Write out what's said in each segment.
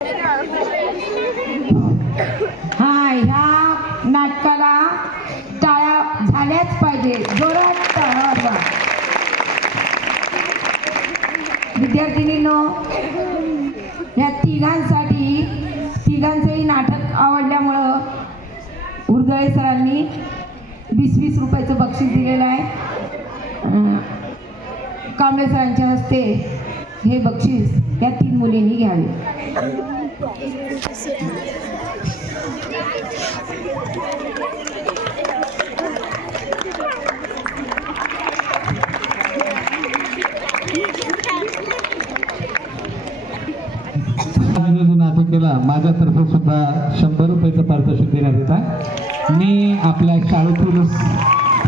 हा, ह्या नाटकाला टाळ्या झाल्याच पाहिजे, जोरात टाळ्या वाजवा. विद्यार्थिनींनो, या तिघांचंही नाटक आवडल्यामुळं उर्दळे सरांनी 20-20 रुपयाचं बक्षीस दिलेलं आहे. कांबळे सरांच्या हस्ते हे बक्षीस या 3 मुलींनी घ्यावे. नाटकेला माझ्यातर्फे सुद्धा 100 रुपयाचं पारितोषिक देण्यात येत आहे. मी आपल्या शाळेतील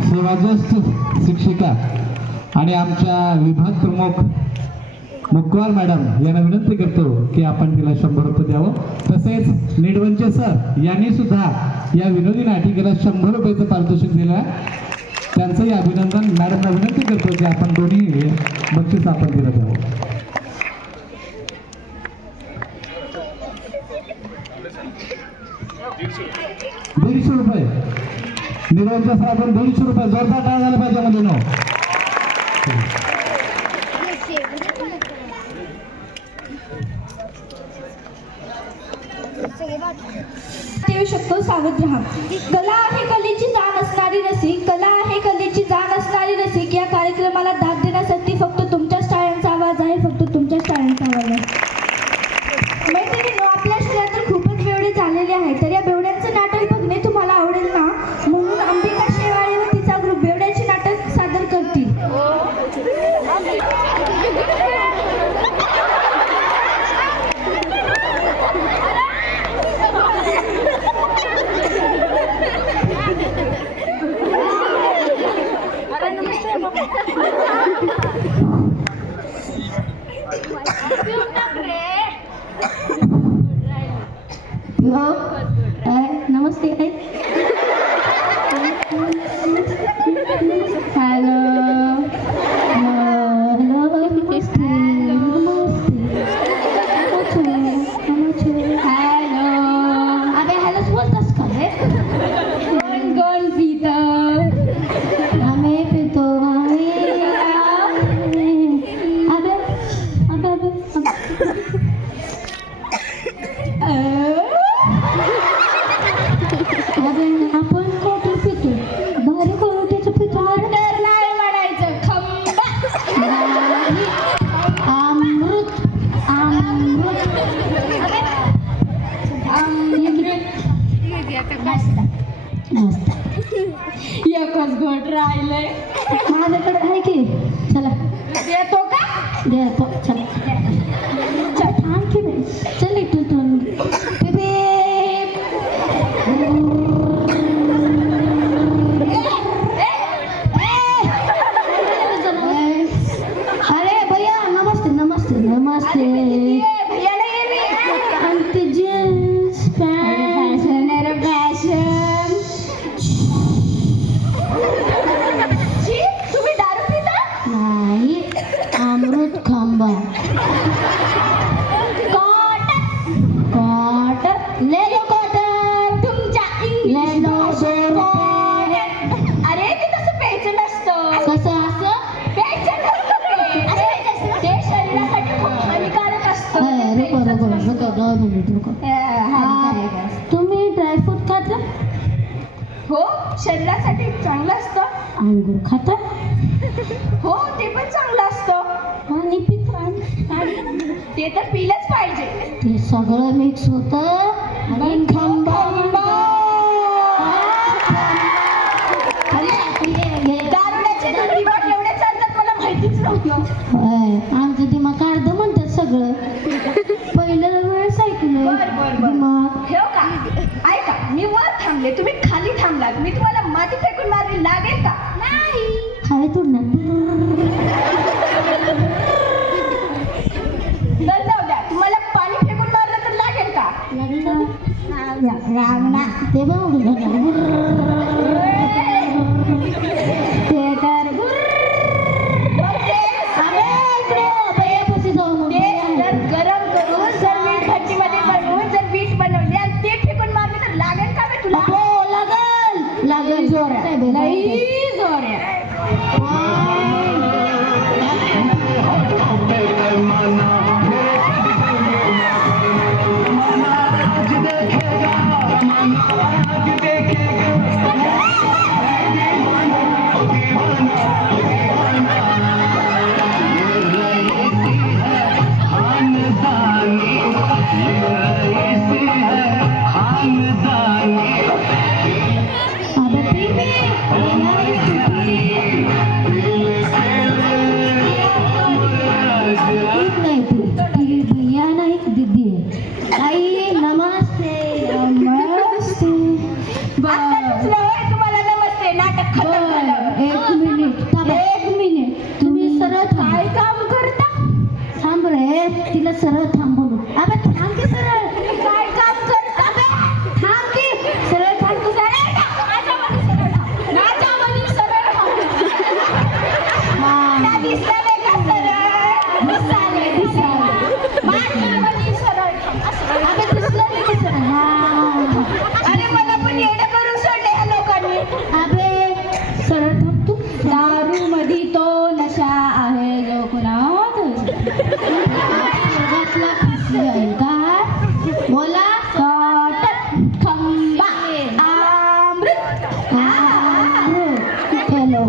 सेवाज्येष्ठ शिक्षिका आणि आमच्या विभाग प्रमुख मुक्कवार मॅडम यांना विनंती करतो की आपण तिला 100 रुपये द्यावं. तसेच निडवंचे सर यांनी सुद्धा या विनोदी नाटिकेला 100 रुपयाचं पारितोषिक दिलं आहे. त्यांचंही अभिनंदन. मॅडमला विनंती करतो की आपण दोन्ही बक्षीस आपण दिलं द्यावं. 150 रुपये निरवंच्या सर, आपण 150 रुपये जोरदार टाळ्या झाला पाहिजे मुलींनो. येऊ शकतो, सावध राहा. कला आहे कलेची जाण असणारी रसिक, कला आहे कलेची जाण असणारी रसिक. या कार्यक्रमाला दाद देण्यासाठी फक्त तुमच्याच टाळ्यांचा आवाज आहे, फक्त तुमच्याच टाळ्यांचा आवाज आहे. मैत्रिणींनो, आपल्या शहरात तर खूपच बेवडे झालेले आहे, तर या बेवड्यांचं नाटक बघणे तुम्हाला आवडेल ना? म्हणून अंबिका शेवाळे व तिचा ग्रुप बेवड्याचे नाटक सादर करतील. नमस्ते. हॅलो हॅलो, नमस्ते हॅलो. अबे हॅलोच बोलतास का? कोण पितं? आम्ही पितो. अबे आपण कॉटन पितो, भारी क्वालिटीचं पितो. ऑर्डर नाही म्हणायचं, खंबा. अमृत अमृत अमृत. एकच घोट राहिलंय माझ्याकडे आहे की. चला देतो का? देतो. चला थांब की नाही. चल इथून तुम्ही ड्रायफ्रूट खाता? हो, शरीरासाठी चांगलं असतं. अंगूर खाता? हो, ते पण चांगलं असतं. आणि पिता? ते तर पिलंच पाहिजे. ते सगळं मिक्स होतं आणि खंबा. दारुड्याचे दिमाग एवढे चालतात मला माहितीच नव्हतं. आमचं दिमाग अर्ध म्हणतात सगळं. पहिलं वेळेस ऐकलं दिमाग. ठेव का? ऐका, मी वर थांबले, तुम्ही खाली थांबलात. मी तुम्हाला माती फेकून मारली, लागेल का? नाही. हवेतून ना. जाऊ द्या, तुम्हाला पाणी फेकून मारलं तर लागेल का? लागणार. ते गरम करून जर मीठ भट्टीमध्ये अबे पीपी भैया नहीं ती भैया नाही दीदी आहे आई नमस्ते नमस्ते आता दिसलं होय तुम्हाला नमस्ते नाटक खतम झालं. एक मिनिट थांबा. एक मिनिट तुम्ही सरळ काय काम करता थांब रे तिला सरळ थांबवू अबे थांब की सरळ काय काम करता बे थांब की सरळ थांब तू सरळ माझ्यामध्ये सरळ थांब माझ्यामध्ये सरळ थांब त्या दिसलं नाही का सरळ? दिसाले दिसाले माझ्यामध्ये सरळ थांब असं. अबे दिसलं नाही की सरळ हा अरे मला पण येणं करून सोडले ह्या लोकांनी. अबे सरळ थांब तू दारू मध्ये तो नशा आहे जो कुणात जगातला खुशी आहे काय बोला काटक खंबा अमृत हॅलो